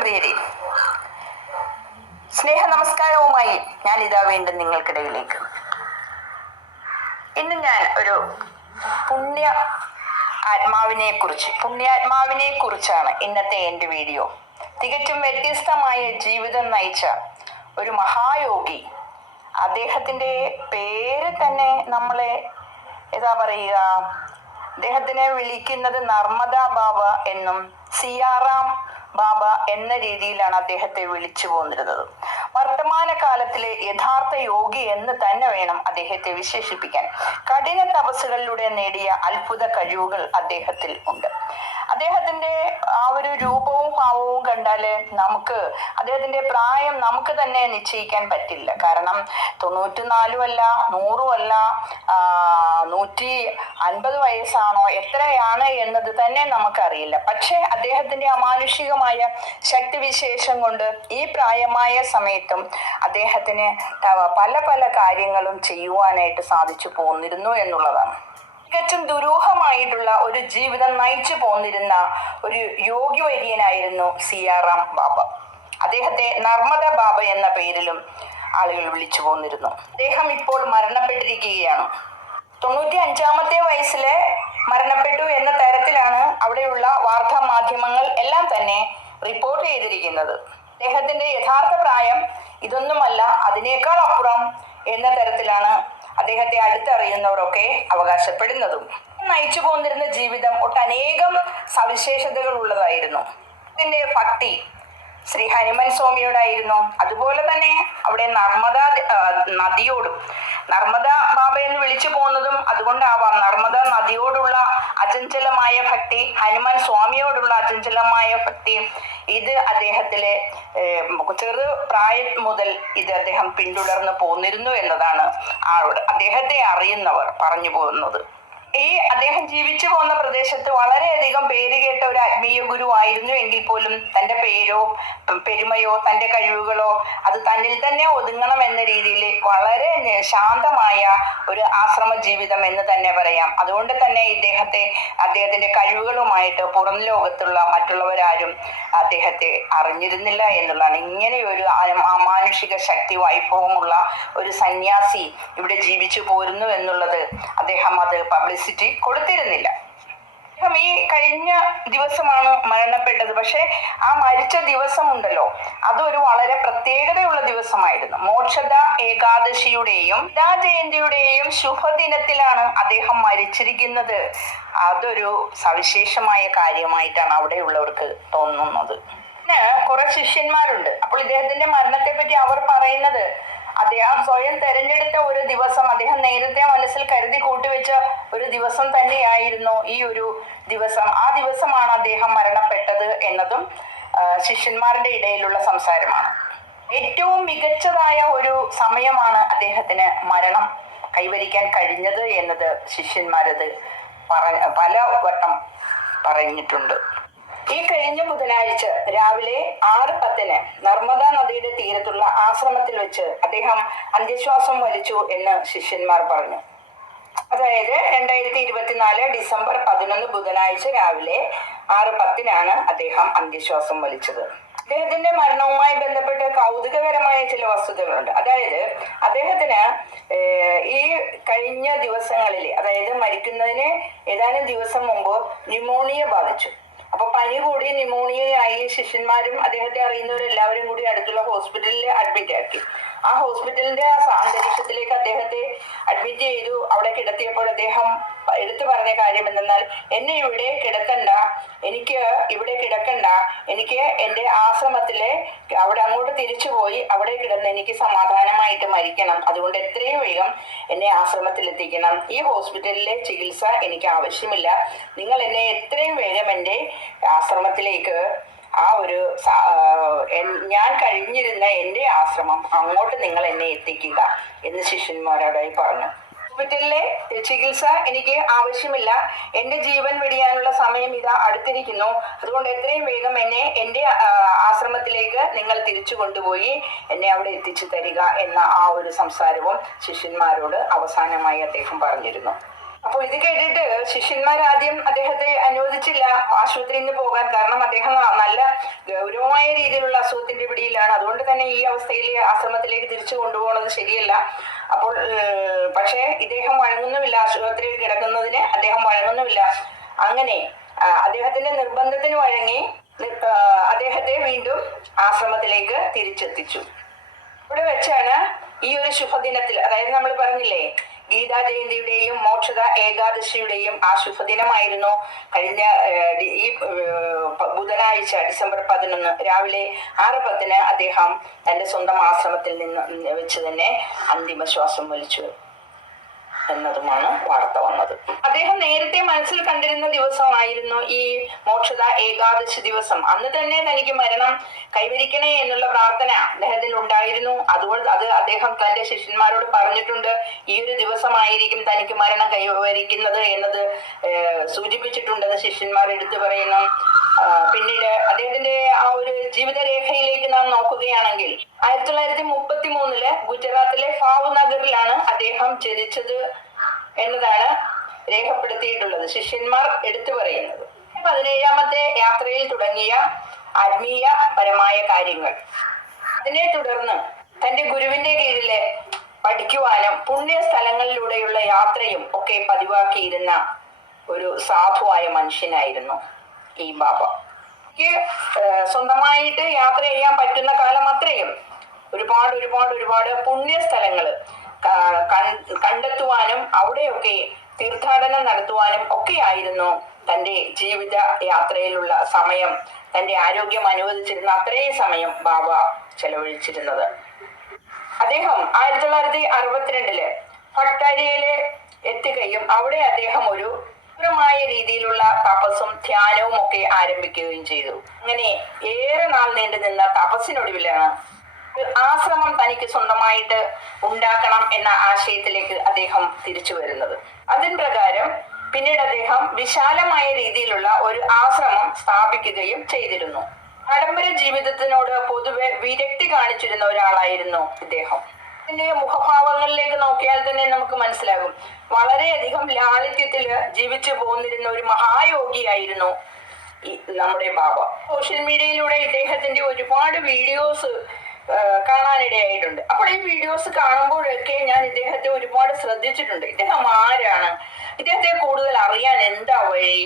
പ്രിയരെ സ്നേഹ നമസ്കാരവുമായി ഞാൻ ഇതാ വീണ്ടും നിങ്ങൾക്കിടയിലേക്ക്. ഇന്ന് ഞാൻ ഒരു പുണ്യ ആത്മാവിനെ കുറിച്ച് പുണ്യാത്മാവിനെ കുറിച്ചാണ് ഇന്നത്തെ എന്റെ വീഡിയോ. തികച്ചും വ്യത്യസ്തമായ ജീവിതം നയിച്ച ഒരു മഹായോഗി. അദ്ദേഹത്തിന്റെ പേര് തന്നെ നമ്മളെ എന്താ പറയുക? അദ്ദേഹത്തിനെ വിളിക്കുന്നത് നർമ്മദ ബാബ എന്നും സിയാറാം ബാബ എന്ന രീതിയിലാണ് അദ്ദേഹത്തെ വിളിച്ചു പോന്നിരുന്നത് വർത്തമാന കാലത്തിലെ യഥാർത്ഥ യോഗി എന്ന് തന്നെ വേണം അദ്ദേഹത്തെ വിശേഷിപ്പിക്കാൻ. കഠിന തപസ്സുകളിലൂടെ നേടിയ അത്ഭുത കഴിവുകൾ അദ്ദേഹത്തിൽ ഉണ്ട്. അദ്ദേഹത്തിന്റെ ആ ഒരു രൂപവും ഭാവവും കണ്ടാൽ നമുക്ക് അദ്ദേഹത്തിന്റെ പ്രായം നമുക്ക് തന്നെ നിശ്ചയിക്കാൻ പറ്റില്ല. കാരണം തൊണ്ണൂറ്റിനാലും അല്ല നൂറും അല്ല നൂറ്റി അൻപത് വയസ്സാണോ എത്രയാണ് എന്നത് തന്നെ നമുക്കറിയില്ല. പക്ഷേ അദ്ദേഹത്തിന്റെ അമാനുഷികമായ ശക്തിവിശേഷം കൊണ്ട് ഈ പ്രായമായ സമയത്തും അദ്ദേഹത്തിന് പല പല കാര്യങ്ങളും ചെയ്യുവാനായിട്ട് സാധിച്ചു പോന്നിരുന്നു എന്നുള്ളതാണ്. തികച്ചും ദുരൂഹമായിട്ടുള്ള ഒരു ജീവിതം നയിച്ചു പോന്നിരുന്ന ഒരു യോഗ്യവര്യനായിരുന്നു സിയാറാം ബാബ. അദ്ദേഹത്തെ നർമ്മദ ബാബ എന്ന പേരിലും ആളുകൾ വിളിച്ചു പോന്നിരുന്നു. അദ്ദേഹം ഇപ്പോൾ മരണപ്പെട്ടിരിക്കുകയാണ്. തൊണ്ണൂറ്റി അഞ്ചാമത്തെ വയസ്സിലെ മരണപ്പെട്ടു എന്ന തരത്തിലാണ് അവിടെയുള്ള വാർത്താ മാധ്യമങ്ങൾ എല്ലാം തന്നെ റിപ്പോർട്ട് ചെയ്തിരിക്കുന്നത്. അദ്ദേഹത്തിന്റെ യഥാർത്ഥ പ്രായം ഇതൊന്നുമല്ല അതിനേക്കാൾ അപ്പുറം എന്ന തരത്തിലാണ് അദ്ദേഹത്തെ അടുത്തറിയുന്നവരൊക്കെ അവകാശപ്പെടുന്നതും നയിച്ചു പോന്നിരുന്ന ജീവിതം ഒട്ടനേകം സവിശേഷതകൾ ഉള്ളതായിരുന്നു. ഇതിന്റെ ഭക്തി ശ്രീ ഹനുമൻ സ്വാമിയോടായിരുന്നു അതുപോലെ തന്നെ അവിടെ നർമ്മദ നദിയോടും നർമ്മദ ബാബ എന്ന് വിളിച്ചു പോകുന്നതും അതുകൊണ്ടാവാം. നർമ്മദ നദിയോടുള്ള അചഞ്ചലമായ ഭക്തി ഹനുമാൻ സ്വാമിയോടുള്ള അചഞ്ചലമായ ഭക്തി ഇത് അദ്ദേഹത്തിലെ ചെറു പ്രായം മുതൽ ഇത് അദ്ദേഹം പിന്തുടർന്ന് പോന്നിരുന്നു എന്നതാണ് ആളോട് അദ്ദേഹത്തെ അറിയുന്നവർ പറഞ്ഞു പോകുന്നത്. ഈ അദ്ദേഹം ജീവിച്ചു പോകുന്ന പ്രദേശത്ത് വളരെയധികം പേര് കേട്ട ഒരു ആത്മീയ ഗുരു ആയിരുന്നു എങ്കിൽ പോലും തന്റെ പേരോ പെരുമയോ തന്റെ കഴിവുകളോ അത് തന്നിൽ തന്നെ ഒതുങ്ങണം എന്ന രീതിയിൽ വളരെ ശാന്തമായ ഒരു ആശ്രമ ജീവിതം എന്ന് തന്നെ പറയാം. അതുകൊണ്ട് തന്നെ ഇദ്ദേഹത്തെ അദ്ദേഹത്തിന്റെ കഴിവുകളുമായിട്ട് പുറം ലോകത്തുള്ള മറ്റുള്ളവരാരും അദ്ദേഹത്തെ അറിഞ്ഞിരുന്നില്ല എന്നുള്ളതാണ്. ഇങ്ങനെ ഒരു അമാനുഷിക ശക്തി വൈഭവമുള്ള ഒരു സന്യാസി ഇവിടെ ജീവിച്ചു പോരുന്നു എന്നുള്ളത് അദ്ദേഹം അത് പബ്ലിസിറ്റി കൊടുത്തിരുന്നില്ല. അദ്ദേഹം ഈ കഴിഞ്ഞ ദിവസമാണ് മരണപ്പെട്ടത്. പക്ഷെ ആ മരിച്ച ദിവസമുണ്ടല്ലോ. അതൊരു വളരെ പ്രത്യേകതയുള്ള ദിവസമായിരുന്നു. മോക്ഷത ഏകാദശിയുടെയും ഗീതാ ജയന്തിയുടെയും ശുഭദിനത്തിലാണ് അദ്ദേഹം മരിച്ചിരിക്കുന്നത്. അതൊരു സവിശേഷമായ കാര്യമായിട്ടാണ് അവിടെയുള്ളവർക്ക് തോന്നുന്നത്. കുറെ ശിഷ്യന്മാരുണ്ട്. അപ്പോൾ ഇദ്ദേഹത്തിന്റെ മരണത്തെ പറ്റി അവർ പറയുന്നത് അദ്ദേഹം സ്വയം തെരഞ്ഞെടുത്ത ഒരു ദിവസം അദ്ദേഹം നേരത്തെ മനസ്സിൽ കരുതി കൂട്ടിവെച്ച ഒരു ദിവസം തന്നെയായിരുന്നു ഈ ഒരു ദിവസം. ആ ദിവസമാണ് അദ്ദേഹം മരണപ്പെട്ടത് എന്നതും ശിഷ്യന്മാരുടെ ഇടയിലുള്ള സംസാരമാണ്. ഏറ്റവും മികച്ചതായ ഒരു സമയമാണ് അദ്ദേഹത്തിന് മരണം കൈവരിക്കാൻ കഴിഞ്ഞത് എന്നത് ശിഷ്യന്മാരത് പറ പല വട്ടം പറഞ്ഞിട്ടുണ്ട്. ഈ കഴിഞ്ഞ ബുധനാഴ്ച രാവിലെ ആറ് പത്തിന് നർമ്മദ നദിയുടെ തീരത്തുള്ള ആശ്രമത്തിൽ വെച്ച് അദ്ദേഹം അന്ത്യശ്വാസം വലിച്ചു എന്ന് ശിഷ്യന്മാർ പറഞ്ഞു. അതായത് രണ്ടായിരത്തി ഇരുപത്തിനാല് ഡിസംബർ പതിനൊന്ന് ബുധനാഴ്ച രാവിലെ ആറ് പത്തിനാണ് അദ്ദേഹം അന്ത്യശ്വാസം വലിച്ചത്. അദ്ദേഹത്തിന്റെ മരണവുമായി ബന്ധപ്പെട്ട് കൗതുകകരമായ ചില വസ്തുതകളുണ്ട്. അതായത് അദ്ദേഹത്തിന് ഈ കഴിഞ്ഞ ദിവസങ്ങളിൽ അതായത് മരിക്കുന്നതിന് ഏതാനും ദിവസം മുമ്പ് ന്യൂമോണിയ ബാധിച്ചു. അപ്പൊ പനി കൂടിയ കൂടി ന്യൂമോണിയയായി ശിഷ്യന്മാരും അദ്ദേഹത്തെ അറിയുന്നവരും എല്ലാവരും കൂടി അടുത്തുള്ള ഹോസ്പിറ്റലിൽ അഡ്മിറ്റ് ആക്കി. ആ ഹോസ്പിറ്റലിന്റെ ആ അന്തരീക്ഷത്തിലേക്ക് അദ്ദേഹത്തെ അഡ്മിറ്റ് ചെയ്തു. അവിടെ കിടത്തിയപ്പോൾ അദ്ദേഹം എടുത്തു പറഞ്ഞ കാര്യം എന്തെന്നാൽ എന്നെ ഇവിടെ കിടക്കണ്ട. എനിക്ക് ഇവിടെ കിടക്കണ്ട. എനിക്ക് എന്റെ ആശ്രമത്തിലെ അവിടെ അങ്ങോട്ട് തിരിച്ചു പോയി അവിടെ കിടന്ന് എനിക്ക് സമാധാനമായിട്ട് മരിക്കണം. അതുകൊണ്ട് എത്രയും വേഗം എന്നെ ആശ്രമത്തിൽ എത്തിക്കണം ഈ ഹോസ്പിറ്റലിലെ ചികിത്സ എനിക്ക് ആവശ്യമില്ല. നിങ്ങൾ എന്നെ എത്രയും വേഗം എന്റെ ആശ്രമത്തിലേക്ക് ആ ഒരു ഞാൻ കഴിഞ്ഞിരുന്ന എന്റെ ആശ്രമം അങ്ങോട്ട് നിങ്ങൾ എന്നെ എത്തിക്കുക എന്ന് ശിഷ്യന്മാരോടായി പറഞ്ഞു. ഹോസ്പിറ്റലിലെ ചികിത്സ എനിക്ക് ആവശ്യമില്ല. എന്റെ ജീവൻ വെടിയാനുള്ള സമയം ഇതാ അടുത്തിരിക്കുന്നു. അതുകൊണ്ട് എത്രയും വേഗം എന്നെ എന്റെ ആശ്രമത്തിലേക്ക് നിങ്ങൾ തിരിച്ചു കൊണ്ടുപോയി എന്നെ അവിടെ എത്തിച്ചു തരിക എന്ന ആ ഒരു സംസാരവും ശിഷ്യന്മാരോട് അവസാനമായി അദ്ദേഹം പറഞ്ഞിരുന്നു. അപ്പോൾ ഇത് കേട്ടിട്ട് ശിഷ്യന്മാർ ആദ്യം അദ്ദേഹത്തെ അനുവദിച്ചില്ല ആശുപത്രിയിൽ നിന്ന് പോകാൻ. കാരണം അദ്ദേഹം നല്ല ഗൗരവമായ രീതിയിലുള്ള അസുഖത്തിന്റെ പിടിയിലാണ്. അതുകൊണ്ട് തന്നെ ഈ അവസ്ഥയിൽ ആശ്രമത്തിലേക്ക് തിരിച്ചു കൊണ്ടുപോകുന്നത് ശരിയല്ല. അപ്പോൾ പക്ഷേ ഇദ്ദേഹം വഴങ്ങുന്നുമില്ല. ആശുപത്രിയിൽ കിടക്കുന്നതിന് അദ്ദേഹം വഴങ്ങുന്നുമില്ല. അങ്ങനെ അദ്ദേഹത്തിന്റെ നിർബന്ധത്തിന് വഴങ്ങി അദ്ദേഹത്തെ വീണ്ടും ആശ്രമത്തിലേക്ക് തിരിച്ചെത്തിച്ചു. ഇവിടെ വെച്ചാണ് ഈ ഒരു ശുഭദിനത്തിൽ അതായത് നമ്മൾ പറഞ്ഞില്ലേ ഗീതാ ജയന്തിയുടെയും മോക്ഷത ഏകാദശിയുടെയും ആ ശുഭദിനമായിരുന്നു കഴിഞ്ഞ ഈ ബുധനാഴ്ച ഡിസംബർ പതിനൊന്ന് രാവിലെ ആറ് പത്തിന് അദ്ദേഹം തന്റെ സ്വന്തം ആശ്രമത്തിൽ നിന്ന് വെച്ച് തന്നെ അന്തിമ ശ്വാസം വലിച്ചു. എന്നതുമാണ് വാർത്ത വന്നത്. അദ്ദേഹം നേരത്തെ മനസ്സിൽ കണ്ടിരുന്ന ദിവസമായിരുന്നു ഈ മോക്ഷത ഏകാദശി ദിവസം. അന്ന് തന്നെ തനിക്ക് മരണം കൈവരിക്കണേ എന്നുള്ള പ്രാർത്ഥന അദ്ദേഹത്തിൽ ഉണ്ടായിരുന്നു. അതുകൊണ്ട് അത് അദ്ദേഹം തന്റെ ശിഷ്യന്മാരോട് പറഞ്ഞിട്ടുണ്ട് ഈ ഒരു ദിവസമായിരിക്കും തനിക്ക് മരണം കൈവരിക്കുന്നത് എന്നത് സൂചിപ്പിച്ചിട്ടുണ്ടെന്ന് ശിഷ്യന്മാർ എടുത്തു പറയുന്നു. പിന്നീട് അദ്ദേഹത്തിന്റെ ആ ഒരു ജീവിതരേഖയിലേക്ക് നാം നോക്കുകയാണെങ്കിൽ ആയിരത്തി തൊള്ളായിരത്തി മുപ്പത്തി മൂന്നിൽ ഗുജറാത്തിലെ ഫാവ് നഗറിലാണ് അദ്ദേഹം ജനിച്ചത് എന്നതാണ് രേഖപ്പെടുത്തിയിട്ടുള്ളത്. ശിഷ്യന്മാർ എടുത്തു പറയുന്നത്. പതിനേഴാമത്തെ യാത്രയിൽ തുടങ്ങിയ ആത്മീയ പരമായ കാര്യങ്ങൾ. അതിനെ തുടർന്ന് തന്റെ ഗുരുവിന്റെ കീഴിലെ പഠിക്കുവാനും പുണ്യ സ്ഥലങ്ങളിലൂടെയുള്ള യാത്രയും ഒക്കെ പതിവാക്കിയിരുന്ന ഒരു സാധുവായ മനുഷ്യനായിരുന്നു ഈ ബാബ. എനിക്ക് സ്വന്തമായിട്ട് യാത്ര ചെയ്യാൻ പറ്റുന്ന കാലം അത്രയും. ഒരുപാട് ഒരുപാട് ഒരുപാട് പുണ്യ സ്ഥലങ്ങൾ കണ്ടെത്തുവാനും അവിടെയൊക്കെ തീർത്ഥാടനം നടത്തുവാനും ഒക്കെ ആയിരുന്നു തന്റെ ജീവിത യാത്രയിലുള്ള സമയം. തന്റെ ആരോഗ്യം അനുവദിച്ചിരുന്ന അത്രയും സമയം ബാബ ചെലവഴിച്ചിരുന്നത്. അദ്ദേഹം ആയിരത്തി തൊള്ളായിരത്തി അറുപത്തിരണ്ടിൽ ഭട്ടാരിയയിൽ എത്തുകയും അവിടെ അദ്ദേഹം ഒരു തീവ്രമായ രീതിയിലുള്ള തപസ്സും ധ്യാനവും ഒക്കെ ആരംഭിക്കുകയും ചെയ്തു. അങ്ങനെ ഏറെ നാൾ നീണ്ടു നിന്ന തപസ്സിനൊടുവിലാണ് ആശ്രമം തനിക്ക് സ്വന്തമായിട്ട് ഉണ്ടാക്കണം എന്ന ആശയത്തിലേക്ക് അദ്ദേഹം തിരിച്ചു വരുന്നത്. അതിൻ പ്രകാരം പിന്നീട് അദ്ദേഹം വിശാലമായ രീതിയിലുള്ള ഒരു ആശ്രമം സ്ഥാപിക്കുകയും ചെയ്തിരുന്നു. ആഡംബര ജീവിതത്തിനോട് പൊതുവെ വിരക്തി കാണിച്ചിരുന്ന ഒരാളായിരുന്നു ഇദ്ദേഹം. ഇതിന്റെ മുഖഭാവങ്ങളിലേക്ക് നോക്കിയാൽ തന്നെ നമുക്ക് മനസ്സിലാകും. വളരെയധികം ലാളിത്യത്തിൽ ജീവിച്ചു പോന്നിരുന്ന ഒരു മഹായോഗിയായിരുന്നു നമ്മുടെ ബാബ. സോഷ്യൽ മീഡിയയിലൂടെ ഇദ്ദേഹത്തിന്റെ ഒരുപാട് വീഡിയോസ് കാണാനിടയായിട്ടുണ്ട്. അപ്പോൾ ഈ വീഡിയോസ് കാണുമ്പോഴൊക്കെ ഞാൻ ഇദ്ദേഹത്തെ ഒരുപാട് ശ്രദ്ധിച്ചിട്ടുണ്ട്. ഇദ്ദേഹം ആരാണ്? ഇദ്ദേഹത്തെ കൂടുതൽ അറിയാൻ എന്താ വഴി?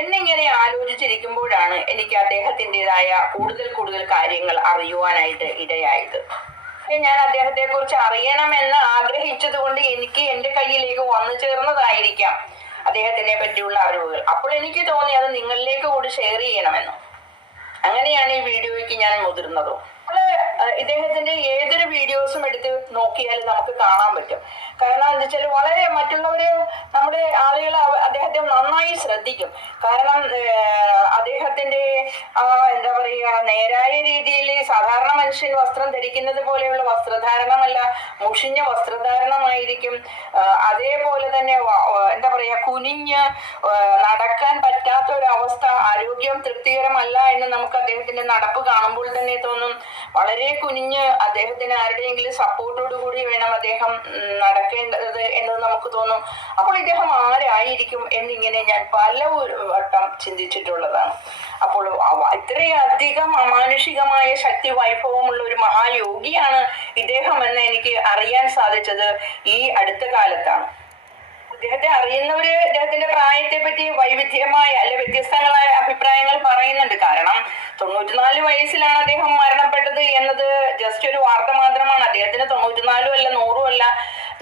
എന്നിങ്ങനെ ആലോചിച്ചിരിക്കുമ്പോഴാണ് എനിക്ക് അദ്ദേഹത്തിന്റെതായ കൂടുതൽ കൂടുതൽ കാര്യങ്ങൾ അറിയുവാനായിട്ട് ഇടയായത്. ഞാൻ അദ്ദേഹത്തെ കുറിച്ച് അറിയണമെന്ന് ആഗ്രഹിച്ചത് കൊണ്ട് എനിക്ക് എന്റെ കയ്യിലേക്ക് വന്നു ചേർന്നതായിരിക്കാം അദ്ദേഹത്തിനെ പറ്റിയുള്ള അറിവുകൾ. അപ്പോൾ എനിക്ക് തോന്നി അത് നിങ്ങളിലേക്ക് കൂടി ഷെയർ ചെയ്യണമെന്ന്. അങ്ങനെയാണ് ഈ വീഡിയോയ്ക്ക് ഞാൻ മുതിർന്നതും. ഇദ്ദേഹത്തിന്റെ ഏതൊരു വീഡിയോസും എടുത്ത് നോക്കിയാൽ നമുക്ക് കാണാൻ പറ്റും. കാരണം എന്താ വെച്ചാൽ വളരെ മറ്റുള്ളവര് നമ്മുടെ ആളുകൾ അദ്ദേഹത്തെ നന്നായി ശ്രദ്ധിക്കും. കാരണം അദ്ദേഹത്തിന്റെ എന്താ പറയുക നേരായ രീതിയിൽ സാധാരണ മനുഷ്യൻ വസ്ത്രം ധരിക്കുന്നത് പോലെയുള്ള വസ്ത്രധാരണമല്ല മുഷിഞ്ഞ വസ്ത്രധാരണമായിരിക്കും. അതേപോലെ തന്നെ എന്താ പറയാ കുനിഞ്ഞ് നടക്കാൻ പറ്റാത്ത ഒരു അവസ്ഥ ആരോഗ്യം തൃപ്തികരമല്ല എന്ന് നമുക്ക് അദ്ദേഹത്തിന്റെ നടപ്പ് കാണുമ്പോൾ തന്നെ തോന്നും. വളരെ കുനിഞ്ഞ് അദ്ദേഹത്തിന് ആരുടെയെങ്കിലും സപ്പോർട്ടോട് കൂടി വേണം അദ്ദേഹം നടക്കേണ്ടത് എന്നത് നമുക്ക് തോന്നും. അപ്പോൾ ഇദ്ദേഹം ആരായിരിക്കും എന്നിങ്ങനെ ഞാൻ പല വട്ടം ചിന്തിച്ചിട്ടുള്ളതാണ്. അപ്പോൾ ഇത്രയധികം അമാനുഷികമായ ശക്തി വൈഭവമുള്ള ഒരു മഹായോഗിയാണ് ഇദ്ദേഹം എന്ന് എനിക്ക് അറിയാൻ സാധിച്ചത് ഈ അടുത്ത കാലത്താണ്. അദ്ദേഹത്തെ അറിയുന്നവര് അദ്ദേഹത്തിന്റെ പ്രായത്തെ പറ്റി വൈവിധ്യമായ അല്ലെ വ്യത്യസ്തങ്ങളായ അഭിപ്രായങ്ങൾ പറയുന്നുണ്ട്. കാരണം തൊണ്ണൂറ്റിനാല് വയസ്സിലാണ് അദ്ദേഹം മരണപ്പെട്ടത് എന്നത് ജസ്റ്റ് ഒരു വാർത്ത മാത്രമാണ്. അദ്ദേഹത്തിന് തൊണ്ണൂറ്റിനാലും അല്ല നൂറും അല്ല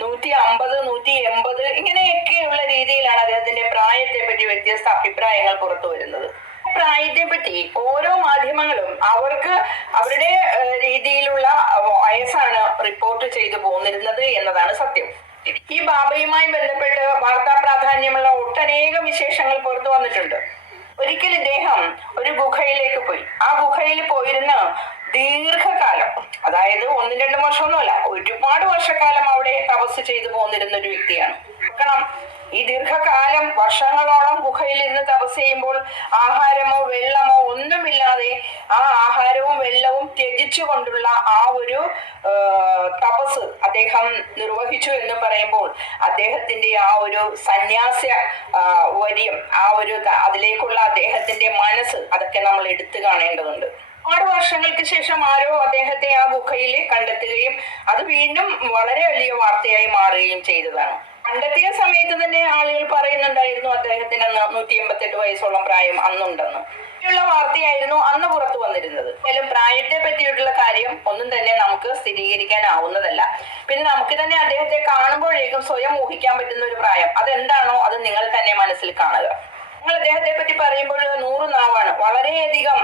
നൂറ്റി അമ്പത് നൂറ്റി എൺപത് ഇങ്ങനെയൊക്കെയുള്ള രീതിയിലാണ് അദ്ദേഹത്തിന്റെ പ്രായത്തെ പറ്റി വ്യത്യസ്ത അഭിപ്രായങ്ങൾ പുറത്തു വരുന്നത്. പ്രായത്തെ പറ്റി ഓരോ മാധ്യമങ്ങളും അവർക്ക് അവരുടെ രീതിയിലുള്ള വയസ്സാണ് റിപ്പോർട്ട് ചെയ്തു പോന്നിരുന്നത് എന്നതാണ് സത്യം. ഈ ബാബയുമായി ബന്ധപ്പെട്ട് വാർത്താ പ്രാധാന്യമുള്ള ഒട്ടനേകം വിശേഷങ്ങൾ പുറത്തു വന്നിട്ടുണ്ട്. ഒരിക്കൽ ഇദ്ദേഹം ഒരു ഗുഹയിലേക്ക് പോയി. ആ ഗുഹയിൽ പോയിരുന്ന് ദീർഘകാലം അതായത് ഒന്നും രണ്ടും വർഷമൊന്നുമല്ല ഒരുപാട് വർഷക്കാലം അവിടെ തപസ് ചെയ്തു പോന്നിരുന്ന ഒരു വ്യക്തിയാണ്. കാരണം ഈ ദീർഘകാലം വർഷങ്ങളോളം ഗുഹയിൽ ഇരുന്ന് തപസ് ചെയ്യുമ്പോൾ ആഹാരമോ വെള്ളമോ വെള്ളവും ആ ഒരു തപസ് അദ്ദേഹം നിർവഹിച്ചു എന്ന് പറയുമ്പോൾ അദ്ദേഹത്തിന്റെ ആ ഒരു സന്യാസ വര്യം ആ ഒരു അതിലേക്കുള്ള അദ്ദേഹത്തിന്റെ മനസ്സ് അതൊക്കെ നമ്മൾ എടുത്തു കാണേണ്ടതുണ്ട്. ഒരുപാട് വർഷങ്ങൾക്ക് ശേഷം ആരോ അദ്ദേഹത്തെ ആ ഗുഹയിൽ കണ്ടെത്തുകയും അത് വീണ്ടും വളരെ വലിയ വാർത്തയായി മാറുകയും ചെയ്തതാണ്. കണ്ടെത്തിയ സമയത്ത് തന്നെ ആളുകൾ പറയുന്നുണ്ടായിരുന്നു അദ്ദേഹത്തിന് നൂറ്റി എൺപത്തെട്ട് വയസ്സോളം പ്രായം അന്നുണ്ടെന്ന്. ഉള്ള വാർത്തയായിരുന്നു അന്ന് പുറത്തു വന്നിരുന്നത്. എന്തായാലും പ്രായത്തെ പറ്റിയിട്ടുള്ള കാര്യം ഒന്നും തന്നെ നമുക്ക് സ്ഥിരീകരിക്കാനാവുന്നതല്ല. പിന്നെ നമുക്ക് തന്നെ അദ്ദേഹത്തെ കാണുമ്പോഴേക്കും സ്വയം ഊഹിക്കാൻ പറ്റുന്ന ഒരു പ്രായം. അതെന്താണോ അത് നിങ്ങൾ തന്നെ മനസ്സിൽ കാണുക. നിങ്ങൾ അദ്ദേഹത്തെ പറ്റി പറയുമ്പോൾ നൂറ് നാവാണ്. വളരെയധികം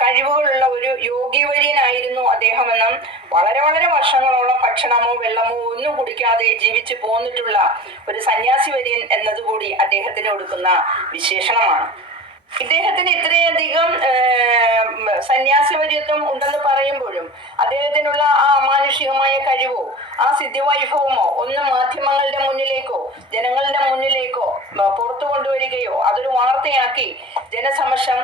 കഴിവുകളുള്ള ഒരു യോഗിവര്യനായിരുന്നു അദ്ദേഹം എന്നും വളരെ വളരെ വർഷങ്ങളോളം ഭക്ഷണമോ വെള്ളമോ ഒന്നും കുടിക്കാതെ ജീവിച്ചു പോന്നിട്ടുള്ള ഒരു സന്യാസി വര്യൻ എന്നതുകൂടി അദ്ദേഹത്തിന് കൊടുക്കുന്ന വിശേഷണമാണ്. ഇദ്ദേഹത്തിന് ഇത്രയധികം സന്യാസിവര്യത്വം ഉണ്ടെന്ന് പറയുമ്പോഴും അദ്ദേഹത്തിനുള്ള ആ അമാനുഷികമായ കഴിവോ ആ സിദ്ധിവൈഭവമോ ഒന്ന് മാധ്യമങ്ങളുടെ മുന്നിലേക്കോ ജനങ്ങളുടെ മുന്നിലേക്കോ പുറത്തു കൊണ്ടുവരികയോ അതൊരു വാർത്തയാക്കി ജനസമക്ഷം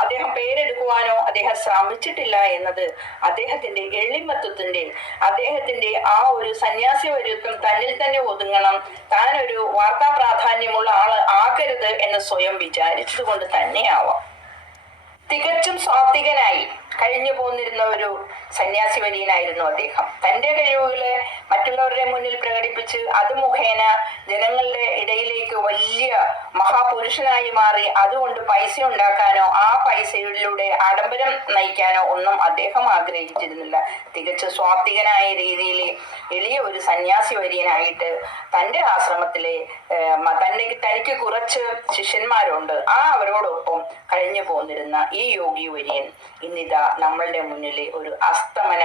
അദ്ദേഹം പേരെടുക്കുവാനോ അദ്ദേഹം ശ്രമിച്ചിട്ടില്ല എന്നത് അദ്ദേഹത്തിന്റെ എളിമത്വത്തിന്റെ അദ്ദേഹത്തിന്റെ ആ ഒരു സന്യാസിവര്യത്വം തന്നിൽ തന്നെ ഒതുങ്ങണം താൻ ഒരു വാർത്താ പ്രാധാന്യമുള്ള ആൾ ആകരുത് എന്ന് സ്വയം വിചാരിച്ചത് കൊണ്ട് തന്നെയാവാം. തികച്ചും സ്വാത്വികനായി കഴിഞ്ഞു പോന്നിരുന്ന ഒരു സന്യാസി വര്യനായിരുന്നു അദ്ദേഹം. തന്റെ കഴിവുകളെ മറ്റുള്ളവരുടെ മുന്നിൽ പ്രകടിപ്പിച്ച് അത് മുഖേന ജനങ്ങളുടെ ഇടയിലേക്ക് വലിയ മഹാപുരുഷനായി മാറി അതുകൊണ്ട് പൈസ ഉണ്ടാക്കാനോ ആ പൈസയിലൂടെ ആഡംബരം നയിക്കാനോ ഒന്നും അദ്ദേഹം ആഗ്രഹിച്ചിരുന്നില്ല. തികച്ചും സ്വാത്വികനായ രീതിയിൽ എളിയ ഒരു സന്യാസി വര്യനായിട്ട് തന്റെ ആശ്രമത്തിലെ തന്റെ തനിക്ക് കുറച്ച് ശിഷ്യന്മാരുണ്ട്. ആ അവരോടൊപ്പം കഴിഞ്ഞു പോന്നിരുന്ന ഈ യോഗി വര്യൻ ഇന്നിതാ നമ്മളുടെ മുന്നിലെ ഒരു അസ്തമന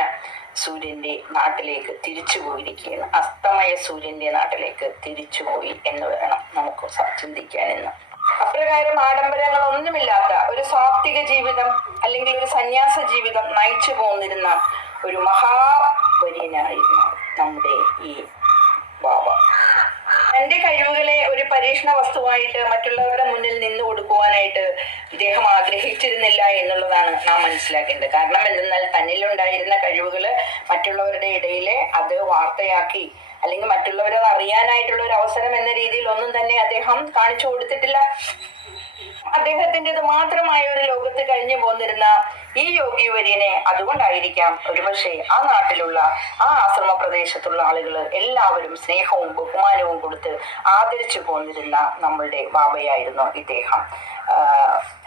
സൂര്യന്റെ നാട്ടിലേക്ക് തിരിച്ചു പോയിരിക്കുകയാണ്. അസ്തമയ സൂര്യന്റെ നാട്ടിലേക്ക് തിരിച്ചു പോയി എന്ന് വേണം നമുക്ക് ചിന്തിക്കാൻ എന്ന് അപ്രകാരം ആഡംബരങ്ങൾ ഒന്നുമില്ലാത്ത ഒരു സാത്വിക ജീവിതം അല്ലെങ്കിൽ ഒരു സന്യാസ ജീവിതം നയിച്ചു പോന്നിരുന്ന ഒരു മഹാവര്യനായിരുന്നു നമ്മുടെ ഈ ബാബ. തന്റെ കഴിവുകളെ ഒരു പരീക്ഷണ വസ്തുവായിട്ട് മറ്റുള്ളവരുടെ മുന്നിൽ നിന്ന് കൊടുക്കുവാനായിട്ട് ഇദ്ദേഹം ആഗ്രഹിച്ചിരുന്നില്ല എന്നുള്ളതാണ് നാം മനസ്സിലാക്കേണ്ടത്. കാരണം എന്തെന്നാൽ തന്നിലുണ്ടായിരുന്ന കഴിവുകൾ മറ്റുള്ളവരുടെ ഇടയിലെ അത് വാർത്തയാക്കി അല്ലെങ്കിൽ മറ്റുള്ളവരെ അറിയാനായിട്ടുള്ള ഒരു അവസരം എന്ന രീതിയിൽ ഒന്നും തന്നെ അദ്ദേഹം കാണിച്ചു കൊടുത്തിട്ടില്ല. അദ്ദേഹത്തിന്റെത് മാത്രമായ ഒരു ലോകത്ത് കഴിഞ്ഞു പോന്നിരുന്ന ഈ യോഗിവര്യനെ അതുകൊണ്ടായിരിക്കാം ഒരുപക്ഷെ ആ നാട്ടിലുള്ള ആ ആശ്രമ പ്രദേശത്തുള്ള ആളുകൾ എല്ലാവരും സ്നേഹവും ബഹുമാനവും കൊടുത്ത് ആദരിച്ചു പോന്നിരുന്ന നമ്മളുടെ ബാബയായിരുന്നു ഇദ്ദേഹം.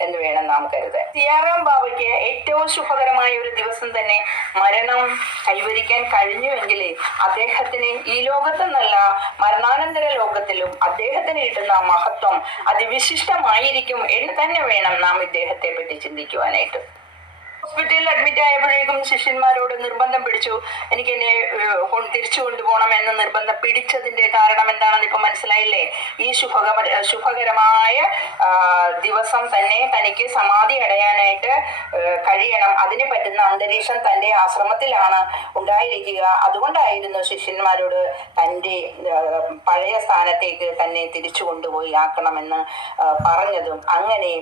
എന്ന് വേണം നാം കരുതാൻ. സിയാറാം ബാബയ്ക്ക് ഏറ്റവും ശുഭകരമായ ഒരു ദിവസം തന്നെ മരണം കൈവരിക്കാൻ കഴിഞ്ഞുവെങ്കിൽ അദ്ദേഹത്തിന് ഈ ലോകത്തെന്നല്ല മരണാനന്തര ലോകത്തിലും അദ്ദേഹത്തിന് കിട്ടുന്ന മഹത്വം അതിവിശിഷ്ടമായിരിക്കും എന്ന് തന്നെ വേണം നാം ഇദ്ദേഹത്തെ പറ്റി ചിന്തിക്കുവാനായിട്ട്. ഹോസ്പിറ്റലിൽ അഡ്മിറ്റ് ആയപ്പോഴേക്കും ശിഷ്യന്മാരോട് നിർബന്ധം പിടിച്ചു. എനിക്ക് എന്നെ തിരിച്ചു കൊണ്ടുപോകണം എന്ന് നിർബന്ധം പിടിച്ചതിന്റെ കാരണം എന്താണെന്ന് ഇപ്പൊ മനസ്സിലായില്ലേ? ഈ ശുഭകര ശുഭകരമായ ദിവസം തന്നെ തനിക്ക് സമാധി അടയാനായിട്ട് കഴിയണം. അതിന് പറ്റുന്ന അന്തരീക്ഷം തന്റെ ആശ്രമത്തിലാണ് ഉണ്ടായിരിക്കുക. അതുകൊണ്ടായിരുന്നു ശിഷ്യന്മാരോട് തന്റെ പഴയ സ്ഥാനത്തേക്ക് തന്നെ തിരിച്ചു കൊണ്ടുപോയി ആക്കണമെന്ന് പറഞ്ഞതും. അങ്ങനെ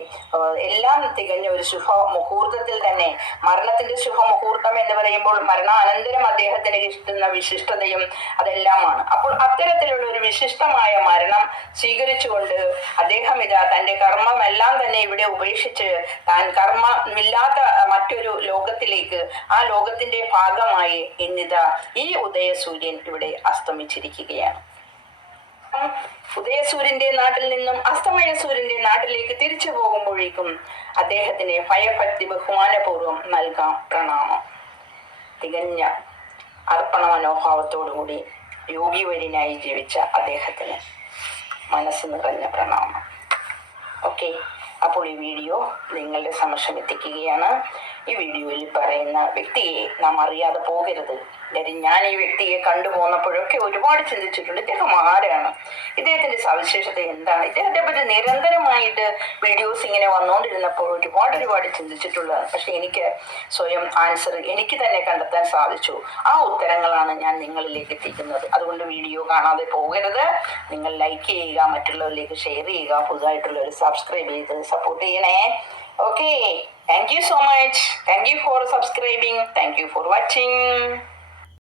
എല്ലാം തികഞ്ഞ ഒരു ശുഭ മുഹൂർത്തത്തിൽ തന്നെ മരണത്തിന്റെ ശുഭമുഹൂർത്തം എന്ന് പറയുമ്പോൾ മരണാനന്തരം അദ്ദേഹത്തിന് കിട്ടുന്ന വിശിഷ്ടതയും അതെല്ലാമാണ്. അപ്പോൾ അത്തരത്തിലുള്ള ഒരു വിശിഷ്ടമായ മരണം സ്വീകരിച്ചുകൊണ്ട് അദ്ദേഹം ഇതാ തന്റെ കർമ്മമെല്ലാം തന്നെ ഇവിടെ ഉപേക്ഷിച്ച് താൻ കർമ്മമില്ലാത്ത മറ്റൊരു ലോകത്തിലേക്ക് ആ ലോകത്തിന്റെ ഭാഗമായി ഇന്നിതാ ഈ ഉദയസൂര്യൻ ഇവിടെ അസ്തമിച്ചിരിക്കുകയാണ്. ഉദയസൂര്യന്റെ നാട്ടിൽ നിന്നും അസ്തമയ സൂര്യന്റെ നാട്ടിലേക്ക് തിരിച്ചു പോകുമ്പോഴേക്കും അദ്ദേഹത്തിന് ഭയഭക്തി ബഹുമാനപൂർവം നൽകാം പ്രണാമം. തികഞ്ഞ അർപ്പണ മനോഭാവത്തോടുകൂടി യോഗിവര്യനായി ജീവിച്ച അദ്ദേഹത്തിന് മനസ്സ് നിറഞ്ഞ പ്രണാമം. ഓക്കെ അപ്പോൾ ഈ വീഡിയോ നിങ്ങളുടെ സമക്ഷം എത്തിക്കുകയാണ്. ഈ വീഡിയോയിൽ പറയുന്ന വ്യക്തിയെ നാം അറിയാതെ പോകരുത്. കാര്യം ഞാൻ ഈ വ്യക്തിയെ കണ്ടു പോന്നപ്പോഴൊക്കെ ഒരുപാട് ചിന്തിച്ചിട്ടുണ്ട്. ഇദ്ദേഹം ആരാണ്? ഇദ്ദേഹത്തിന്റെ സവിശേഷത എന്താണ്? ഇദ്ദേഹത്തെ പറ്റി നിരന്തരമായിട്ട് വീഡിയോസ് ഇങ്ങനെ വന്നുകൊണ്ടിരുന്നപ്പോൾ ഒരുപാട് ഒരുപാട് ചിന്തിച്ചിട്ടുള്ളതാണ് പക്ഷെ എനിക്ക് സ്വയം ആൻസർ എനിക്ക് തന്നെ കണ്ടെത്താൻ സാധിച്ചു. ആ ഉത്തരങ്ങളാണ് ഞാൻ നിങ്ങളിലേക്ക് എത്തിക്കുന്നത്. അതുകൊണ്ട് വീഡിയോ കാണാതെ പോകരുത്. നിങ്ങൾ ലൈക്ക് ചെയ്യുക മറ്റുള്ളവരിലേക്ക് ഷെയർ ചെയ്യുക പുതുതായിട്ടുള്ളവർ സബ്സ്ക്രൈബ് ചെയ്ത് സപ്പോർട്ട് ചെയ്യണേ. Okay, thank you so much. Thank you for subscribing. Thank you for watching.